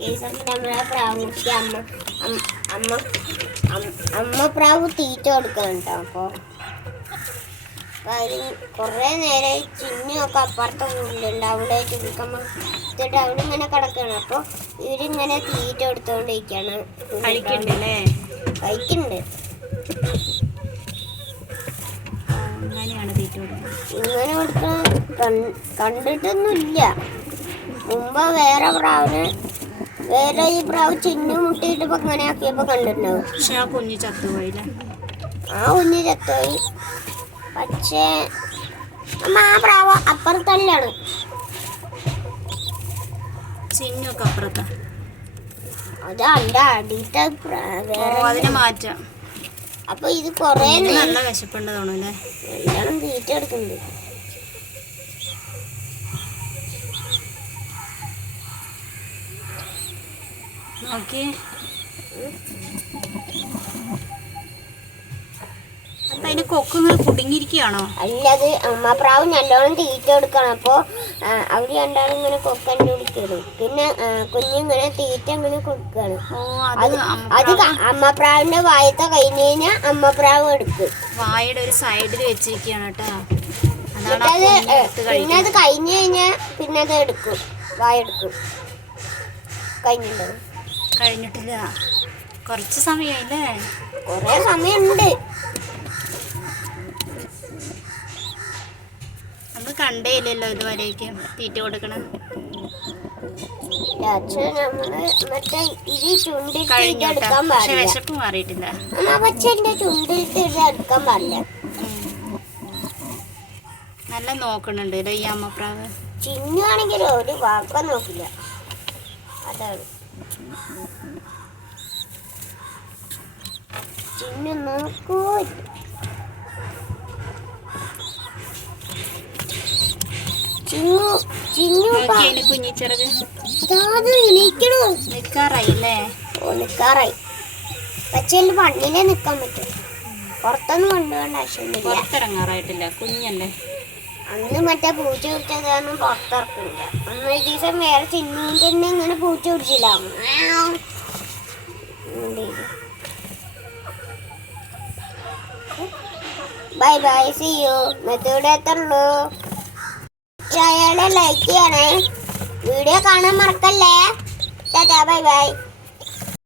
Guys അപ്പം നമ്മളെ പ്രാവുക്ക് അമ്മ അമ്മ അമ്മ പ്രാവ് തീറ്റ കൊടുക്കണം കേട്ടോ. അപ്പോൾ അതിന് കുറേ നേരമായി ചിന്നിയൊക്കെ അപ്പുറത്തെ കൂടുതലുണ്ട് അവിടെ ചുരുക്കമ്മ എന്നിട്ട് അവിടെ ഇങ്ങനെ കിടക്കണം അപ്പോൾ ഇവരിങ്ങനെ തീറ്റ കൊടുത്തോണ്ടിരിക്കാണ് കഴിക്കണ്ടല്ലേ കഴിക്കുന്നുണ്ട് തീറ്റ കൊടുക്കുന്നത്. ഇങ്ങനെ കൊടുക്കണം. കണ്ടിട്ടൊന്നുമില്ല. മുമ്പ് വേറെ പ്രാവിന് വേറെ ഈ പ്രാവ് ചിന്നു മുട്ടിയിട്ടപ്പോ അങ്ങനെ ആക്കിയപ്പോ കണ്ടിട്ടുണ്ടാവും പക്ഷെ ആ കുഞ്ഞു ചത്തുപോയില്ല. ആ കുഞ്ഞു ചത്തുപോയി. പക്ഷേ അമ്മ ആ പ്രാവ് അപ്പുറത്തല്ലാണ്. ചിന്നൊക്കെ അപ്പുറത്താ. അതല്ല വേറെ അതിനെ മാറ്റാം. അപ്പൊ ഇത് കൊറേ നല്ല വിശപ്പുണ്ട് എല്ലാം നല്ലോണം തീറ്റ എടുക്കുന്നുണ്ട്. നോക്കി അപ്പൊ അതിന് കൊക്ക് ഇങ്ങനെ കുടുങ്ങിയിരിക്കുകയാണോ? അല്ലത് അമ്മ പ്രാവ് നല്ലോണം തീറ്റ കൊടുക്കണം. അപ്പോ അവർ രണ്ടാളും ഇങ്ങനെ കൊക്കന്റെ കുടിക്കണം പിന്നെ കുഞ്ഞിങ്ങനെ തീറ്റ ഇങ്ങനെ കൊടുക്കാണ്. ഓ അത് അത് അത് അമ്മ പ്രാവിന്റെ വായത്തെ കഴിഞ്ഞ് കഴിഞ്ഞാൽ അമ്മ പ്രാവ് എടുക്കും. വായുടെ ഒരു സൈഡിൽ വെച്ചിരിക്കുകയാണ് കേട്ടോ. അതാണ് പിന്നെ അത് കഴിഞ്ഞ് കഴിഞ്ഞാൽ പിന്നെ അത് എടുക്കും. വായ എടുക്കും. കഴിഞ്ഞിട്ടുണ്ടാവും കഴിഞ്ഞിട്ടില്ല. കുറച്ച് സമയമായില്ലേ കുറേ സമയമുണ്ട്. നമ്മൾ കണ്ടേയില്ലല്ലോ ഇതുവരേക്കും തീറ്റ കൊടുക്കണം. പക്ഷെ വിശപ്പ് മാറിയിട്ടില്ല. നല്ല നോക്കണുണ്ട് അല്ലേ ഈ അമ്മപ്രാവ്? ചിന്നുവാണെങ്കിൽ ഒരു വാക്കം നോക്കില്ല. അതാണ്. ചിന്നു നോക്കൂ ചിന്നു ചിന്നു കുഞ്ഞിച്ചിറക് അതാത് എണീക്കണു. നിൽക്കാറായില്ലേ ഓ നിക്കാറായി. പക്ഷെ എന്റെ പള്ളിയിലേ നിക്കാൻ പറ്റും പുറത്തൊന്നും കൊണ്ടുപോകേണ്ട ആവശ്യമില്ല. പുറത്തിറങ്ങാറായിട്ടില്ല. കുഞ്ഞല്ലേ? അന്ന് മറ്റേ പൂച്ച പിടിച്ചത് കാരണം പുറത്തിറക്കില്ല അന്ന് ഒരു ദിവസം വേറെ ചിന്നും തന്നെ ഇങ്ങനെ പൂച്ച പിടിച്ചില്ല ബൈ ബൈ സി യു ഇന്നത്തെ ഇവിടെ എത്തുള്ളൂ ചായയുടെ ലൈക്ക് ചെയ്യണേ. വീഡിയോ കാണാൻ മറക്കല്ലേ? ചേട്ടാ ബൈ ബൈ